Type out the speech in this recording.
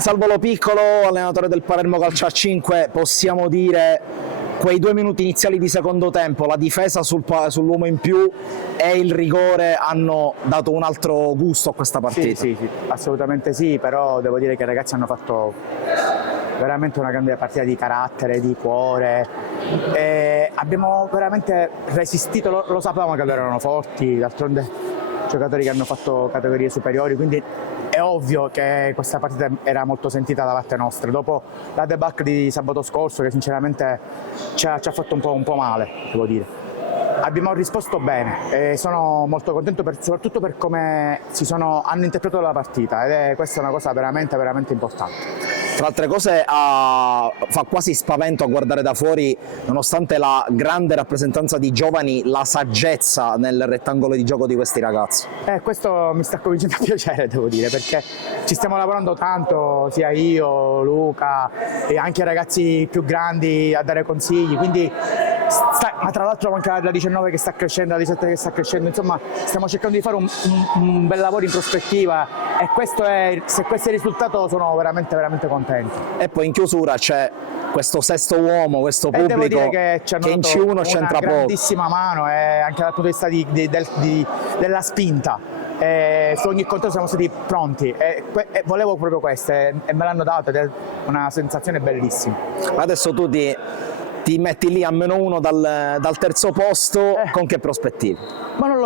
Salvolo Piccolo, allenatore del Palermo Calcio a 5, possiamo dire quei 2 minuti iniziali di secondo tempo, la difesa sull'uomo in più e il rigore hanno dato un altro gusto a questa partita? Sì, assolutamente sì, però devo dire che i ragazzi hanno fatto veramente una grande partita di carattere, di cuore, e abbiamo veramente resistito, lo sapevamo che loro erano forti, d'altronde giocatori che hanno fatto categorie superiori, quindi è ovvio che questa partita era molto sentita da parte nostra. Dopo la debacle di sabato scorso, che sinceramente ci ha fatto un po' male, devo dire. Abbiamo risposto bene e sono molto contento soprattutto per come hanno interpretato la partita, ed questa è una cosa veramente importante. Tra altre cose fa quasi spavento a guardare da fuori, nonostante la grande rappresentanza di giovani, la saggezza nel rettangolo di gioco di questi ragazzi. Questo mi sta cominciando a piacere, devo dire, perché ci stiamo lavorando tanto, sia io, Luca e anche i ragazzi più grandi a dare consigli, quindi ma tra l'altro anche la 19 che sta crescendo, la 17 che sta crescendo, insomma stiamo cercando di fare un bel lavoro in prospettiva, e se questo è il risultato sono veramente contento. E poi in chiusura c'è questo sesto uomo, questo pubblico che in C1 c'entra poco. Una grandissima mano, anche dal punto di vista della spinta. Su ogni controllo siamo stati pronti e volevo proprio questo e me l'hanno dato, ed è una sensazione bellissima. Adesso tu ti metti lì a -1 dal terzo posto, con che prospettive? Ma non